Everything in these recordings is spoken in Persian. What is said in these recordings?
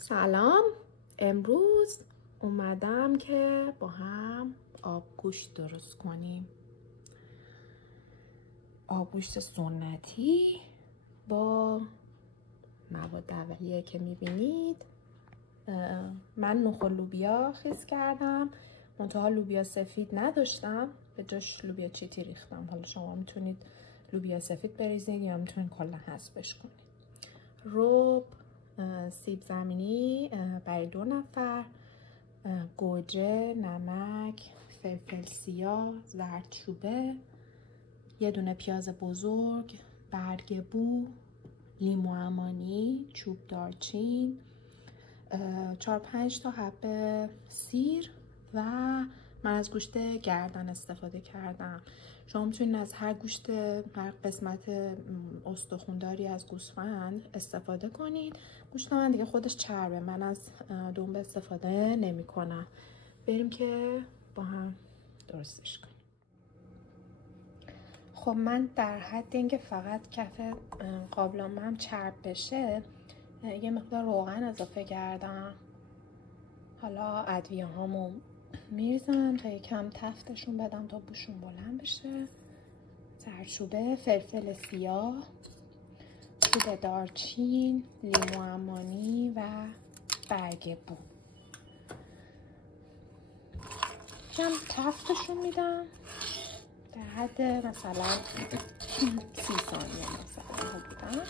سلام. امروز اومدم که با هم آبگوشت درست کنیم. آبگوشت سنتی با مواد اولیه که میبینید. من نخل لوبیا خیس کردم، منتها لوبیا سفید نداشتم، به جاش لوبیا چیتی ریختم. حالا شما میتونید لوبیا سفید بریزید یا میتونید کلا حذفش کنید. رب سیب زمینی برای 2 نفر، گوجه، نمک، فلفل سیاه، زردچوبه، یه دونه پیاز بزرگ، برگ بو، لیمو عمانی، چوب دارچین، 4-5 تا حبه سیر و من از گوشت گردن استفاده کردم. شما میتونید از هر گوشت، هر قسمت استخونداری از گوسفند استفاده کنید. گوشت من دیگه خودش چربه، من از دنبه استفاده نمی کنم. بریم که با هم درستش کنیم. خب من در حد اینکه فقط کف قابلمه‌ام چرب بشه یه مقدار روغن اضافه کردم. حالا ادویه هامو میریزم تا یکم تفتشون بدم تا بوشون بلند بشه. زردچوبه، فلفل سیاه، چوب دارچین، لیمو عمانی و برگ بو. یکم تفتشون میدم در حد مثلا 30 ثانیه مثلا بودن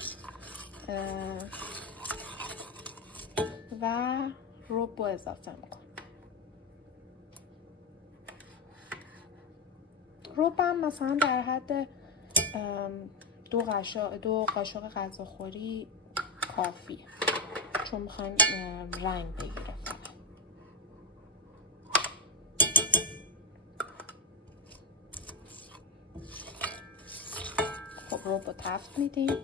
و رب اضافه میکنم. ربم مثلا در حد 2 قاشق غذاخوری کافیه، چون میخوایم رنگ بگیره. خب رب تفت میدیم.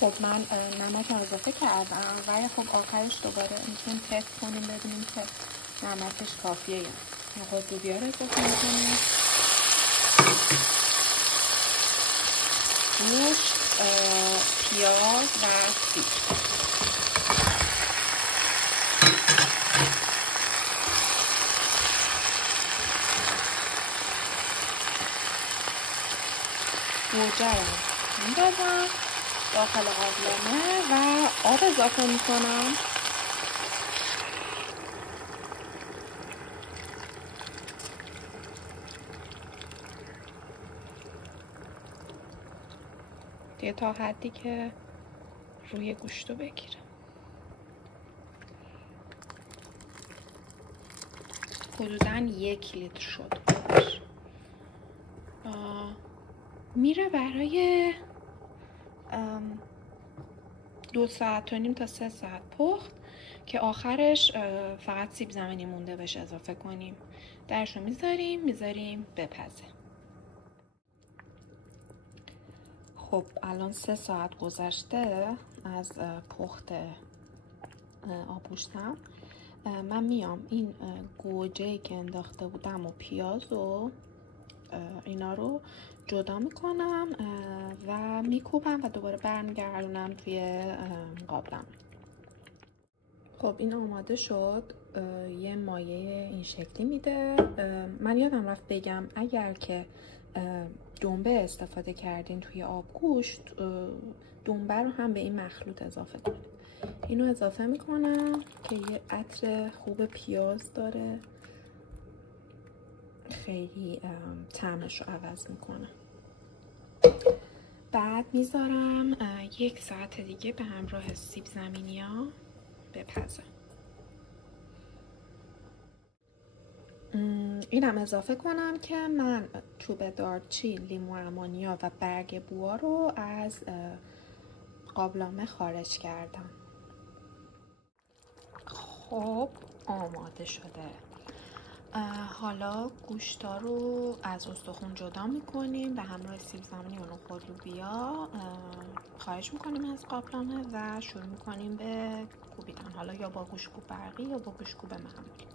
خب من نمک اضافه کردم ولی خب آخرش دوباره میتونیم تست کنیم ببینیم که نمکش کافیه یا نه. خب لوبیا رو اضافه میکنیم، گوشت، پیاز و سیر. گوجه رو میندازم داخل قابلمه و آب اضافه میکنم. دیگه تا حدی که روی گوشت رو بگیره. حدوداً 1 لیتر شد. میره برای 2.5 ساعت تا 3 ساعت پخت که آخرش فقط سیب زمینی مونده بشه اضافه کنیم. درشو میذاریم بپزه. خب الان 3 ساعت گذشته از پخت آبگوشتم. من میام این گوجه‌ای که انداخته بودم و پیاز و اینا رو جدا میکنم و میکوبم و دوباره برمیگردونم توی قابلمه. خب این آماده شد. یه مایه این شکلی میده. من یادم رفت بگم اگر که دنبه استفاده کردین توی آبگوشت، دنبه رو هم به این مخلوط اضافه کنید. اینو اضافه میکنم که یه عطر خوب پیاز داره، خیلی طعمش رو عوض میکنه. بعد میذارم 1 ساعت دیگه به همراه سیب زمینی ها بپزه. اینم اضافه کنم که من چوب دارچین، لیمو عمانی ها و برگ بوها رو از قابلمه خارج کردم. خب آماده شده. حالا گوشتا رو از استخون جدا میکنیم، به همراه سیب زمینی و نخود لوبیا خارج میکنیم از قابلمه و شروع میکنیم به کوبیدن. حالا یا با گوشت‌کوب برقی یا با گوشت‌کوب معمولی.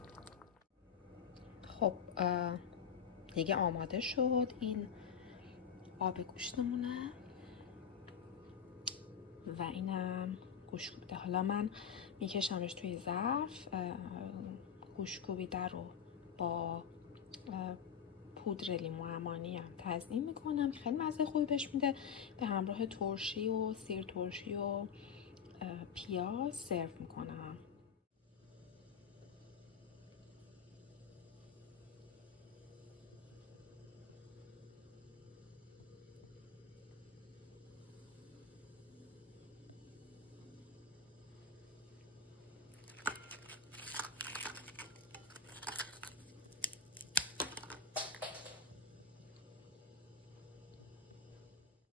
خب دیگه آماده شد. این آب گوشتمونه و اینم گوشت. حالا من میکشمش توی ظرف، گوشت کوبیده رو با پودر لیمو عمانی هم تزیین میکنم که خیلی مزه خوبی بهش میده. به همراه ترشی و سیر ترشی و پیاز سرو میکنم.